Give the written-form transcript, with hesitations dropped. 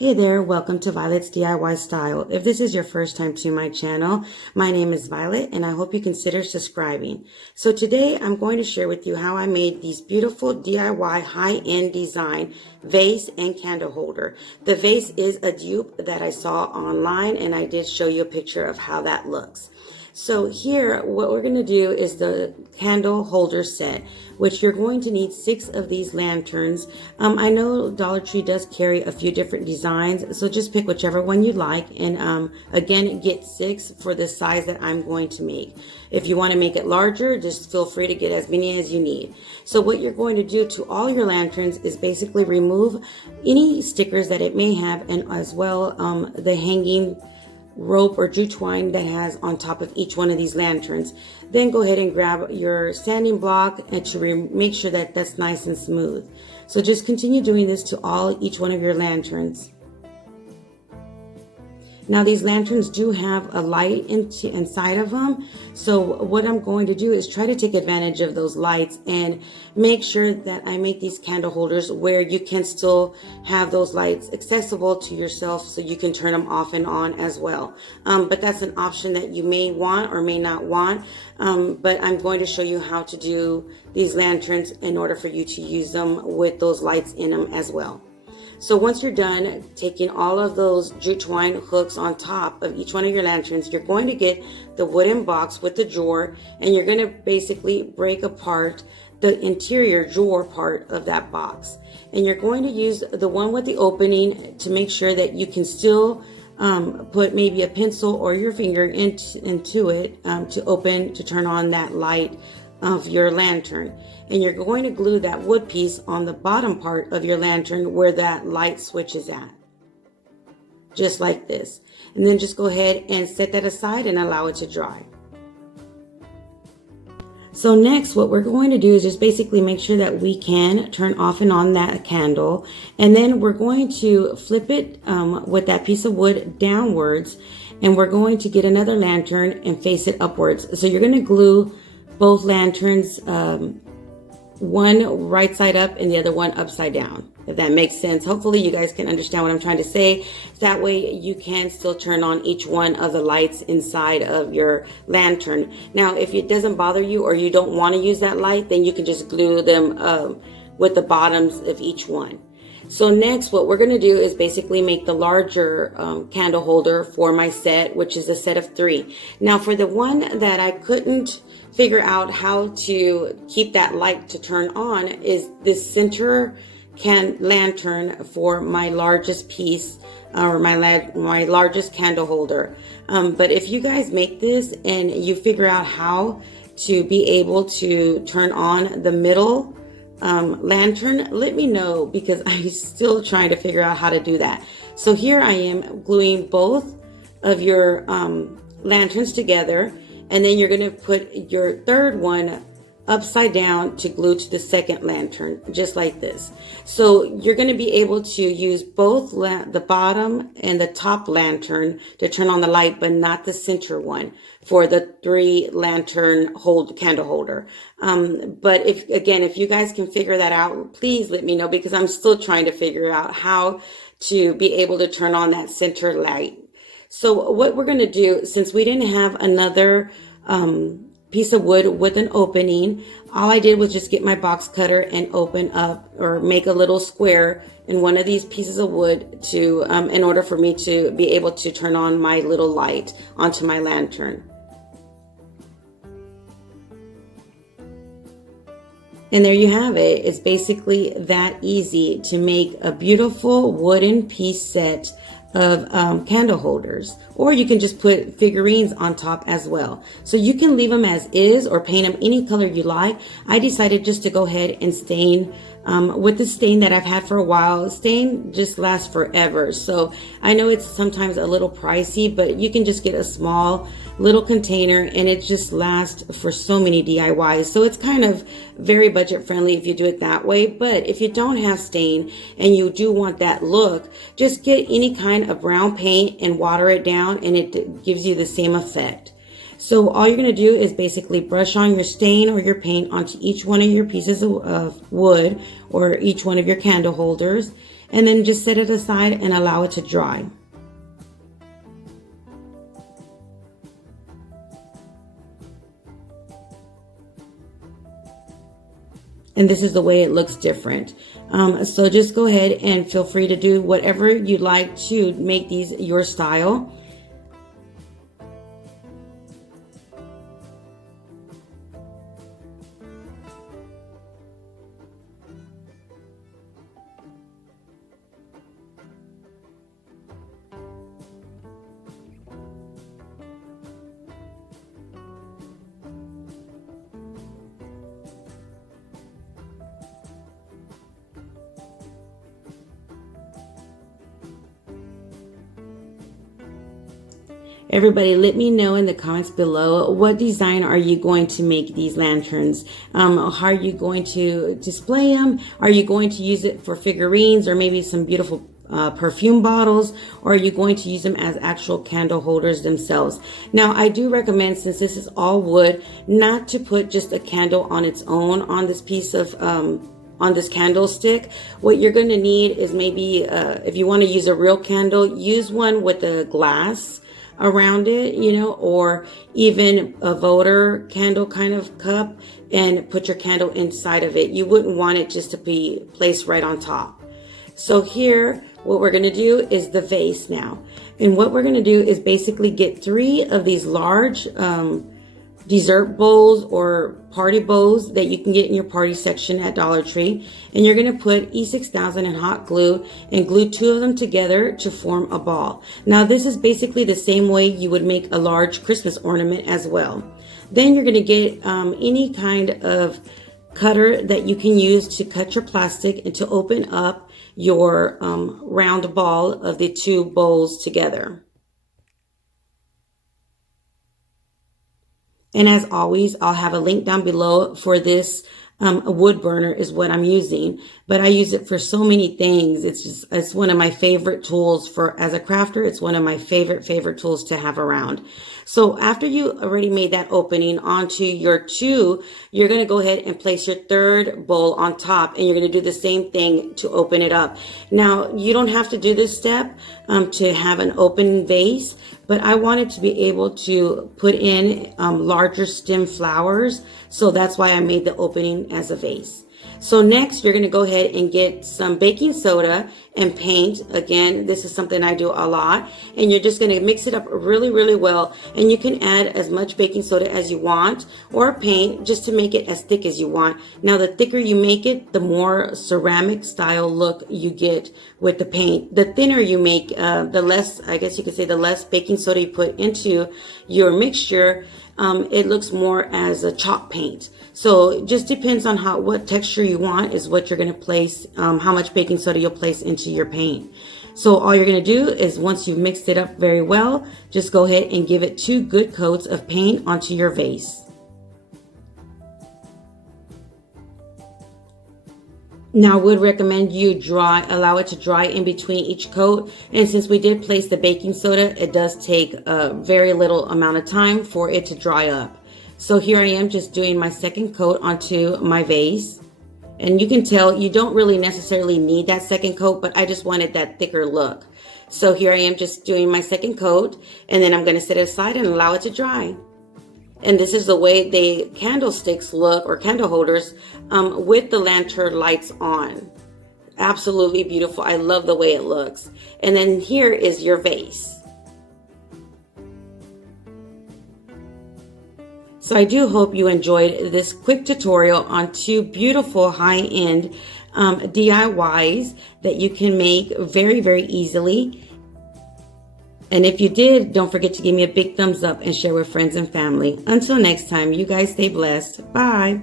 Hey there, welcome to Violet's DIY Style. If this is your first time to my channel, my name is Violet and I hope you consider subscribing. So today I'm going to share with you how I made these beautiful DIY high-end design vase and candle holder. The vase is a dupe that I saw online and I did show you a picture of how that looks. So here, what we're going to do is the candle holder set, which you're going to need 6 of these lanterns. I know Dollar Tree does carry a few different designs, so just pick whichever one you like. And again, get 6 for the size that I'm going to make. If you want to make it larger, just feel free to get as many as you need. So what you're going to do to all your lanterns is basically remove any stickers that it may have, and as well the hanging rope or jute twine that has on top of each one of these lanterns. Then go ahead and grab your sanding block and to make sure that that's nice and smooth. So just continue doing this to each one of your lanterns. Now these lanterns do have a light inside of them, so what I'm going to do is try to take advantage of those lights and make sure that I make these candle holders where you can still have those lights accessible to yourself, so you can turn them off and on as well. But that's an option that you may want or may not want, but I'm going to show you how to do these lanterns in order for you to use them with those lights in them as well. So once you're done taking all of those jute twine hooks on top of each one of your lanterns, you're going to get the wooden box with the drawer, and you're going to basically break apart the interior drawer part of that box. And you're going to use the one with the opening to make sure that you can still put maybe a pencil or your finger into it to turn on that light of your lantern. And you're going to glue that wood piece on the bottom part of your lantern where that light switch is at, just like this. And then just go ahead and set that aside and allow it to dry. So next, what we're going to do is just basically make sure that we can turn off and on that candle, and then we're going to flip it with that piece of wood downwards, and we're going to get another lantern and face it upwards. So you're going to glue both lanterns, one right side up and the other one upside down, if that makes sense. Hopefully you guys can understand what I'm trying to say. That way you can still turn on each one of the lights inside of your lantern. Now, if it doesn't bother you or you don't want to use that light, then you can just glue them with the bottoms of each one. So next, what we're going to do is basically make the larger candle holder for my set, which is a set of 3. Now for the one that I couldn't figure out how to keep that light to turn on is this center lantern for my largest piece, or my largest candle holder. But if you guys make this and you figure out how to be able to turn on the middle lantern, let me know, because I'm still trying to figure out how to do that. So here I am gluing both of your lanterns together, and then you're going to put your third one upside down to glue to the second lantern, just like this. So you're going to be able to use both the bottom and the top lantern to turn on the light, but not the center one for the 3 lantern candle holder. But if you guys can figure that out, please let me know, because I'm still trying to figure out how to be able to turn on that center light. So what we're going to do, since we didn't have another piece of wood with an opening, all I did was just get my box cutter and open up or make a little square in one of these pieces of wood to in order for me to be able to turn on my little light onto my lantern. And there you have it. It's basically that easy to make a beautiful wooden piece set of candle holders, or you can just put figurines on top as well. So you can leave them as is or paint them any color you like. I decided just to go ahead and stain with the stain that I've had for a while. Stain just lasts forever. So I know it's sometimes a little pricey, but you can just get a small little container and it just lasts for so many DIYs. So it's kind of very budget friendly if you do it that way. But if you don't have stain and you do want that look, just get any kind of brown paint and water it down, and it gives you the same effect. So all you're going to do is basically brush on your stain or your paint onto each one of your pieces of wood or each one of your candle holders. and then just set it aside and allow it to dry. And this is the way it looks different. So just go ahead and feel free to do whatever you'd like to make these your style. Everybody, let me know in the comments below, what design are you going to make these lanterns? How are you going to display them? Are you going to use it for figurines or maybe some beautiful perfume bottles, or are you going to use them as actual candle holders themselves? Now, I do recommend, since this is all wood, not to put just a candle on its own on this piece of on this candlestick. What you're going to need is maybe if you want to use a real candle, use one with a glass around it, you know, or even a votive candle kind of cup, and put your candle inside of it. You wouldn't want it just to be placed right on top. So here, what we're going to do is the vase now. And what we're going to do is basically get 3 of these large dessert bowls or party bowls that you can get in your party section at Dollar Tree, and you're going to put E6000 in hot glue and glue 2 of them together to form a ball. Now this is basically the same way you would make a large Christmas ornament as well. Then you're going to get any kind of cutter that you can use to cut your plastic and to open up your round ball of the 2 bowls together. And as always, I'll have a link down below for this. A wood burner is what I'm using, but I use it for so many things. It's one of my favorite tools as a crafter. It's one of my favorite tools to have around. So after you already made that opening onto your 2, you're going to go ahead and place your 3rd bowl on top, and you're going to do the same thing to open it up. Now, you don't have to do this step to have an open vase, but I wanted to be able to put in larger stem flowers. So that's why I made the opening as a vase. So next, you're going to go ahead and get some baking soda and paint. Again, this is something I do a lot. And you're just going to mix it up really well. And you can add as much baking soda as you want, or paint, just to make it as thick as you want. Now, the thicker you make it, the more ceramic style look you get with the paint. The thinner you make, the less, I guess you could say, the less baking soda you put into your mixture, it looks more as a chalk paint. So it just depends on what texture you want is what you're going to place, how much baking soda you'll place into your paint. So all you're going to do is, once you've mixed it up very well, just go ahead and give it 2 good coats of paint onto your vase. Now, I would recommend you allow it to dry in between each coat. And since we did place the baking soda, it does take a very little amount of time for it to dry up. So here I am just doing my 2nd coat onto my vase. And you can tell you don't really necessarily need that 2nd coat, but I just wanted that thicker look. So here I am just doing my 2nd coat, and then I'm going to set it aside and allow it to dry. And this is the way the candlesticks look, or candle holders, with the lantern lights on. Absolutely beautiful. I love the way it looks. And then here is your vase. So I do hope you enjoyed this quick tutorial on 2 beautiful high-end DIYs that you can make very easily. And if you did, don't forget to give me a big thumbs up and share with friends and family. Until next time, you guys stay blessed. Bye.